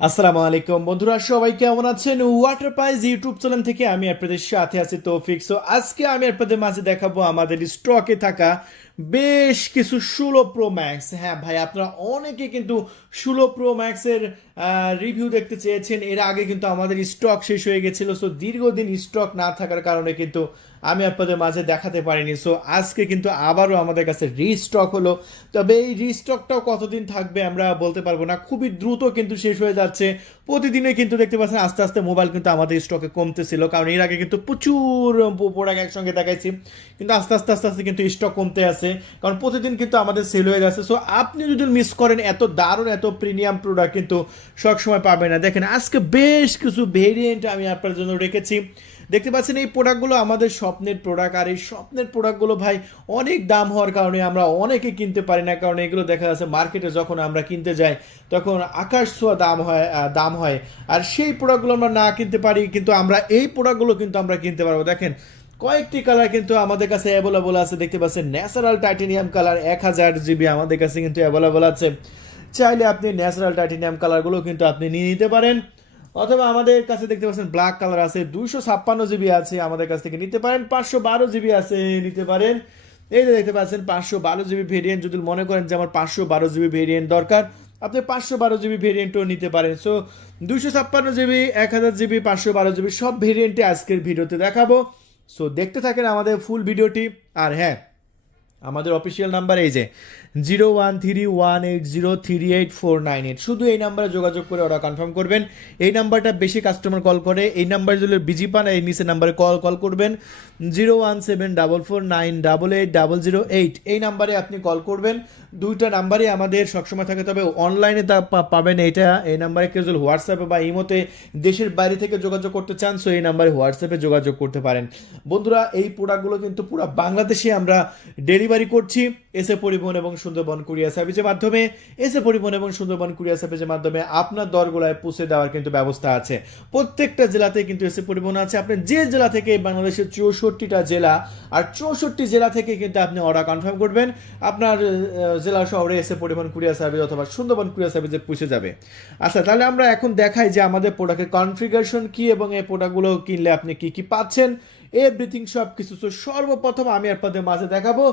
আসসালামু আলাইকুম বন্ধুরা, সবাই কেমন আছেন? ওয়াটার পাইজ ইউটিউব চ্যানেল থেকে আমি আপনাদের সাথে আছি তৌফিক। সো আজকে আমি আপনাদের মাঝে দেখাবো আমাদের স্টকে থাকা বেশ কিছু 16 প্রো ম্যাক্স। হ্যাঁ ভাই, আপনারা অনেকে কিন্তু 16 প্রো ম্যাক্সের রিভিউ দেখতে চেয়েছেন। এর আগে কিন্তু আমাদের স্টক শেষ হয়ে গেছিল। সো দীর্ঘদিন স্টক না থাকার কারণে কিন্তু আমি আপনাদের মাঝে দেখাতে পারিনি। সো আজকে কিন্তু আবারও আমাদের কাছে রিস্টক হলো। তবে এই রিস্টকটাও কতদিন থাকবে আমরা বলতে পারবো না, খুবই দ্রুত কিন্তু শেষ হয়ে যাচ্ছে। প্রতিদিনে কিন্তু দেখতে পাচ্ছেন আস্তে আস্তে মোবাইল কিন্তু আমাদের স্টকে কমতেছিল, কারণ এর আগে কিন্তু প্রচুর প্রোডাক্ট একসঙ্গে দেখাইছি, কিন্তু আস্তে আস্তে আস্তে আস্তে কিন্তু স্টক কমতে আছে, কারণ প্রতিদিন কিন্তু আমাদের সেল হয়ে যাচ্ছে। সো আপনি যদি মিস করেন এত দারুণ এত প্রিমিয়াম প্রোডাক্ট কিন্তু সবসময় পাবেন না। দেখেন আজকে বেশ কিছু ভেরিয়েন্ট আমি আপনার জন্য রেখেছি। দেখতে পাচ্ছেন এই প্রোডাক্টগুলো আমাদের স্বপ্নের প্রোডাক্ট, আর এই স্বপ্নের প্রোডাক্টগুলো ভাই অনেক দাম হওয়ার কারণে আমরা অনেকে কিনতে পারি না, কারণ এগুলো দেখা যাচ্ছে মার্কেটে যখন আমরা কিনতে যাই তখন আকাশ ছোঁয়া দাম হয়। আর সেই প্রোডাক্টগুলো আমরা না কিনতে পারি, কিন্তু আমরা এই প্রোডাক্টগুলো কিন্তু আমরা কিনতে পারবো। দেখেন কয়েকটি কালার কিন্তু আমাদের কাছে অ্যাভেলেবল আছে। দেখতে পাচ্ছেন ন্যাচারাল টাইটেনিয়াম কালার 1000 GB আমাদের কাছে কিন্তু অ্যাভেলেবল আছে। চাইলে আপনি ন্যাচারাল টাইটেনিয়াম কালারগুলো কিন্তু আপনি নিয়ে নিতে পারেন, অথবা আমাদের কাছে দেখতে পাচ্ছেন ব্ল্যাক কালার আছে, 256 GB আছে, আমাদের কাছ থেকে নিতে পারেন। 512 GB আছে, নিতে পারেন। এই যে দেখতে পাচ্ছেন 512 GB ভেরিয়েন্ট, যদি মনে করেন যে আমার 512 GB ভেরিয়েন্ট দরকার, আপনি 512 GB ভেরিয়েন্টও নিতে পারেন। সো 256 GB, 1000 GB, 512 GB সব ভেরিয়েন্টে আজকের ভিডিওতে দেখাবো। সো দেখতে থাকেন আমাদের ফুল ভিডিওটি। আর হ্যাঁ, আমাদের অফিসিয়াল নাম্বার এই যে 0131803849, শুধু এই নাম্বারে যোগাযোগ করে ওরা কনফার্ম করবেন। এই নাম্বারটা বেশি কাস্টমার কল করে, এই নাম্বারে যদি বিজি পান এই নিচে নাম্বারে কল করবেন 01744988008, এই নাম্বারে আপনি কল করবেন। দুইটা নাম্বারই আমাদের সবসময় থাকে, তবে অনলাইনে তা পাবেন এটা। এই নাম্বারে কেউ যদি হোয়াটসঅ্যাপে বা ইমোতে দেশের বাইরে থেকে যোগাযোগ করতে চান, সো এই নাম্বারে হোয়াটসঅ্যাপে যোগাযোগ করতে পারেন। বন্ধুরা, এই প্রোডাক্টগুলো কিন্তু পুরো বাংলাদেশে আমরা ডেলিভারি করছি এসএ পরিবহন এবং সুন্দরবন কুরিয়ার সার্ভিসের মাধ্যমে। এসএ পরিবহন এবং সুন্দরবন কুরিয়ার সার্ভিসের মাধ্যমে আপনার দরগোলায় পৌঁছে দেওয়ার কিন্তু ব্যবস্থা আছে। প্রত্যেকটা জেলাতে কিন্তু এসএ পরিবহন আছে। আপনি যে জেলা থেকে, বাংলাদেশের 64টা জেলা, আর 64 জেলা থেকে কিন্তু আপনি অর্ডার কনফার্ম করবেন, আপনার জেলা শহরে এসএ পরিবহন কুরিয়ার সার্ভিস অথবা সুন্দরবন কুরিয়ার সার্ভিসে পৌঁছে যাবে। আচ্ছা, তাহলে আমরা এখন দেখাই যে আমাদের প্রোডাক্টের কনফিগারেশন কি এবং এই প্রোডাক্টগুলো কিনলে আপনি কি কি পাচ্ছেন, এভরিথিং সব কিছু। তো সর্বপ্রথম আমি আপনাদের মাঝে দেখাবো